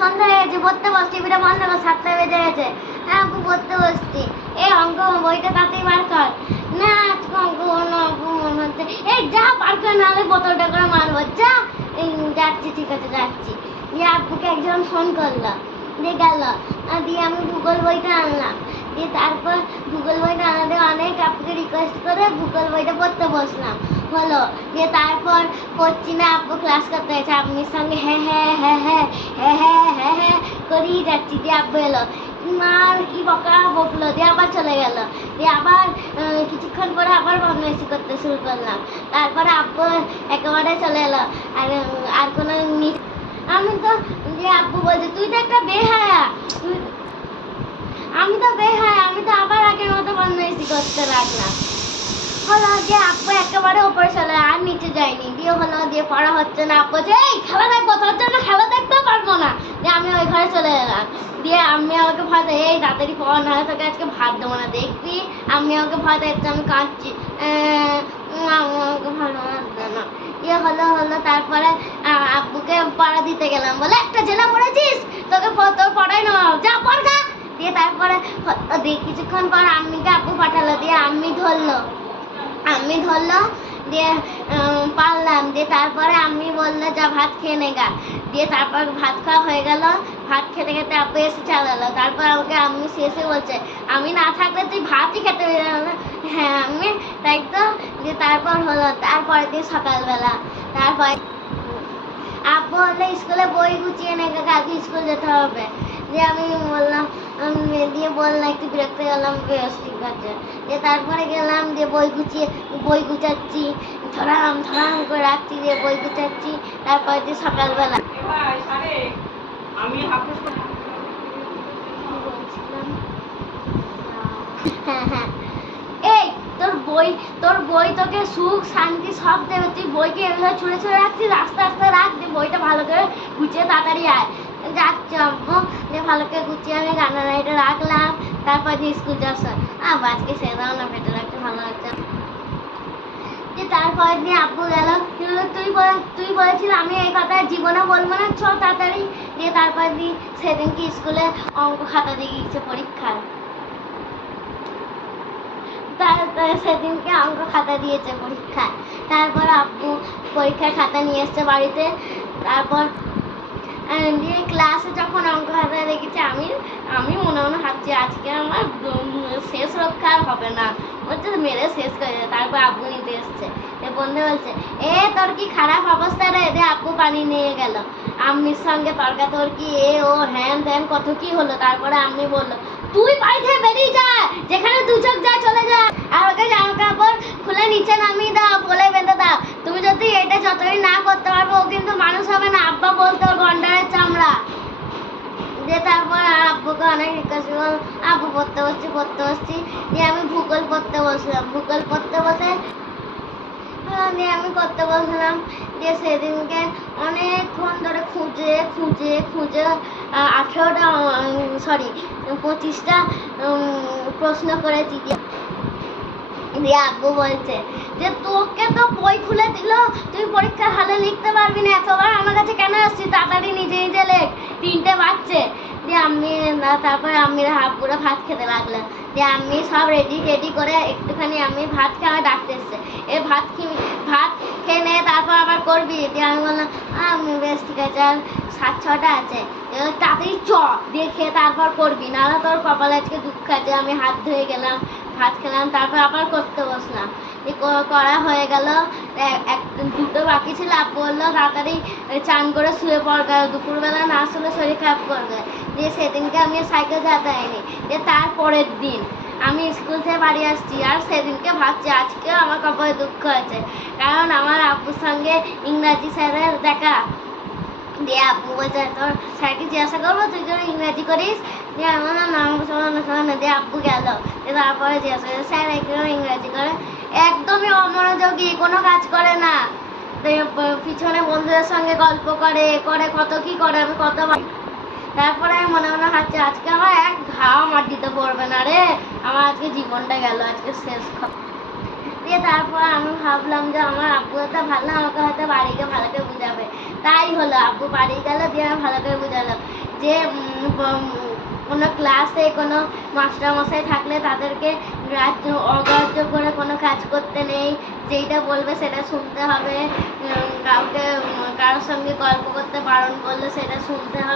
সন্ধ্যা হয়ে গেছে, পড়তে বস, টিভিটা বন্ধ কর, 7টা বেজে গেছে। হ্যাঁ আপু পড়তে বসছি। এই অঙ্ক বইটা তাড়াতাড়ি বার কর। না আজকে অঙ্ক না আপু মনে হচ্ছে। এই যা বার কর, নাহলে বোতলটা করে মারবো, যা। যাচ্ছি, ঠিক আছে যাচ্ছি। দিয়ে আব্বুকে একজন ফোন করলো, দিয়ে গেল। দিয়ে আমি ভূগোল বইটা আনলাম। দিয়ে তারপর ভূগোল বইটা আনাতে অনেক আপুকে রিকোয়েস্ট করে ভূগোল বইটা পড়তে বসলাম, হলো। দিয়ে তারপর পড়ছি না, আব্বু ক্লাস করতে হয়েছে, আপনির সঙ্গে হ্যাঁ হ্যাঁ হ্যাঁ হ্যাঁ হ্যাঁ হ্যাঁ হ্যাঁ হ্যাঁ করেই যাচ্ছি। দিয়ে আব্বু এলো, মার কি বকা বকলো, দিয়ে আবার চলে গেল। দিয়ে আবার কিছুক্ষণ পরে আবার বদমাইশি করতে শুরু করলাম। তারপরে আব্বু একেবারে চলে এলো। আর কোনো আমি তো, যে আব্বু বলছে তুই তো একটা বেহায়া, আমি তো বেহায়া, আমি তো আবার আগের মতো বদমাইশি করতে লাগলাম, হলো। যে আব্বু একেবারে উপরে চলে, আর নিচে যায়নি। দিয়ে হলো, দিয়ে পড়া হচ্ছে না, আব্বু যে এই খেলা দেখবো, তোর জন্য খেলা দেখতেও পারবো না। দিয়ে আমি ওই ঘরে চলে এলাম। দিয়ে আমি আমাকে ভয় দেয়, এই তাড়াতাড়ি পড়, নাহলে তোকে আজকে ভাত দেবো না, দেখবি। আমি আমাকে ভয় দিচ্ছে, আমি কাঁদছি, আমাকে ভালো লাগবে না। দিয়ে হলো তারপরে আব্বুকে পড়া দিতে গেলাম, বলে একটা জেলা পড়েছিস, তোকে তোর পড়াই না, যা পড়া। দিয়ে তারপরে কিছুক্ষণ পর আম্মিকে আব্বু পাঠালো। দিয়ে আম্মি ধরলো, দিয়ে পারলাম। দিয়ে তারপরে আম্মি বললো যা ভাত খেয়ে নেগা। দিয়ে তারপর ভাত খাওয়া হয়ে গেল। ভাত খেতে খেতে আব্বু এসে চালালো। তারপর আমাকে আম্মি শেষে বলছে আমি না থাকলে তুই ভাতই খেতে পেরে না। হ্যাঁ আম্মি তাই তো। দিয়ে তারপর হলো, তারপরের দিন সকালবেলা তারপর আব্বু হলে স্কুলে বই গুছিয়ে নেগা, কালকে স্কুল যেতে হবে। দিয়ে আমি বললাম, দিয়ে বললাম একটু বিরক্ত গেলাম, বেশ ঠিক আছে। দিয়ে তারপরে গেলাম, দিয়ে বই গুছাচ্ছি, ধরাম করে রাখছি, দিয়ে বই গুছাচ্ছি। তারপরে দিয়ে সকালবেলা হ্যাঁ হ্যাঁ এই তোর বই তোকে সুখ শান্তি সব দেবে, তুই বইকে এভাবে ছুঁড়ে রাখছিস, আস্তে আস্তে রাখ। দিয়ে বইটা ভালো করে গুছিয়ে তাড়াতাড়ি আয়, যাচ্ছি আম্মু। দিয়ে ভালো করে গুছিয়ে আমি রান্নাটা রাখলাম। তারপর দিয়ে স্কুল যাচ্ছে, আজকে সে দাও না, পেটে রাখতে ভালো লাগছে। দিয়ে তারপর দিয়ে আব্বু গেল, তুই বলেছিল আমি এই কথা জীবনে বলবো না, চ তাড়াতাড়ি। দিয়ে তারপর দিয়ে সেদিনকে স্কুলে অঙ্ক খাতা দিয়ে গিয়েছে পরীক্ষায়, সেদিনকে অঙ্ক খাতা দিয়েছে পরীক্ষায়। তারপর আব্বু পরীক্ষার খাতা নিয়ে এসছে বাড়িতে। তারপর দিয়ে ক্লাসে যখন অঙ্ক খাতা দেখেছি, আমি মনে ভাবছি আজকে আমার শেষ রক্ষা আর হবে না, বলছে মেরে শেষ করে দেবে। তারপর আব্বু নিতে এসছে, বন্ধু বলছে তোর কি খারাপ অবস্থা রে। দিয়ে আব্বু পানি নিয়ে গেল, আম্মির সঙ্গে তর্কাতর্কি, ও হ্যান ত্যান কত কি হলো। তারপরে আম্মি বললো তুই বাড়ি থেকে বেরিয়ে যা, যেখানে দু চোখ যায় চলে যা, আর ওকে জামা কাপড় খুলে নিচে নামিয়ে দাও, বলে বেঁধে দাও। তুমি যদি এটা যতই না করতে পারবে, ও কিন্তু মানুষ হবে না, আব্বা বলতো গন্ডারের চামড়া। দিয়ে তারপর আব্বুকে অনেক রিকোয়েস্ট করলাম, আব্বু পড়তে বসছি। দিয়ে আমি ভূগোল পড়তে বসলাম, দিয়ে আমি করতে বসলাম। দিয়ে সেদিনকে অনেকক্ষণ ধরে খুঁজে 25টা প্রশ্ন করেছি। দিয়ে আব্বু বলছে যে তোকে তো বই খুলে দিল, তুই পরীক্ষার হলে লিখতে পারবি না, এতবার আমার কাছে কেন আসছিস, তাড়াতাড়ি নিজে লেখ, 3টে বাজছে। দিয়ে তারপরে আম্মিরা আব্বুরা ভাত খেতে লাগলেন। দিয়ে আমি সব রেডি করে একটুখানি আমি ভাত খেয়ে ডাকতে এসছে, ভাত খেয়ে নে, তারপর আবার করবি। দিয়ে আমি বললাম আমি বেশ ঠিক আছে, আর 7-6টা আছে, তাড়াতাড়ি চ, দিয়ে খেয়ে তারপর করবি, নাহলে তোর কপালে আজকে দুঃখ আছে। আমি হাত ধুয়ে গেলাম, ভাত খেলাম, তারপর আবার করতে বসলাম। করা হয়ে গেল, 2টো বাকি ছিল। আব্বু বললো তাড়াতাড়ি চান করে শুয়ে পড়বে, দুপুরবেলা না শুলে শরীর খারাপ করবে। দিয়ে সেদিনকে আমি সাইকেল চালাতে হয়নি। দিয়ে তারপরের দিন আমি স্কুল থেকে বাড়ি আসছি, আর সেদিনকে ভাবছি আজকেও আমার কপালে দুঃখ আছে, কারণ আমার আব্বুর সঙ্গে ইংরাজি স্যারের দেখা। দিয়ে আব্বু বলছে তোর স্যারকে জিজ্ঞাসা করবো তুই যেন ইংরাজি করিস। দিয়ে আমার নাম শোনো। দিয়ে আব্বু গেল, তারপরে জিজ্ঞাসা করে স্যার একদম ইংরাজি করে, একদমই অমনোযোগী, কোনো কাজ করে না, পিছনে বন্ধুদের সঙ্গে গল্প করে কত কি করে, আমি কত। তারপরে আমি মনে ভাবছি আজকে আমার এক ঘাও মাটিতে পড়বে না রে, আমার আজকে জীবনটা গেল, আজকে শেষ। দিয়ে তারপর আমি ভাবলাম যে আমার আব্বু হয়তো ভালো, আমাকে হয়তো বাড়িকে ভালো করে বুঝাবে। তাই হলো, আব্বু বাড়ি গেল, দিয়ে আমি ভালো করে বুঝালো যে কোনো ক্লাসে কোনো মাস্টারমশাই থাকলে তাদেরকে অগ্রাহ্য করে কোনো কাজ করতে নেই, যেইটা বলবে সেটা শুনতে হবে, কাউকে কারোর সঙ্গে গল্প করতে বারণ করলে সেটা শুনতে হবে।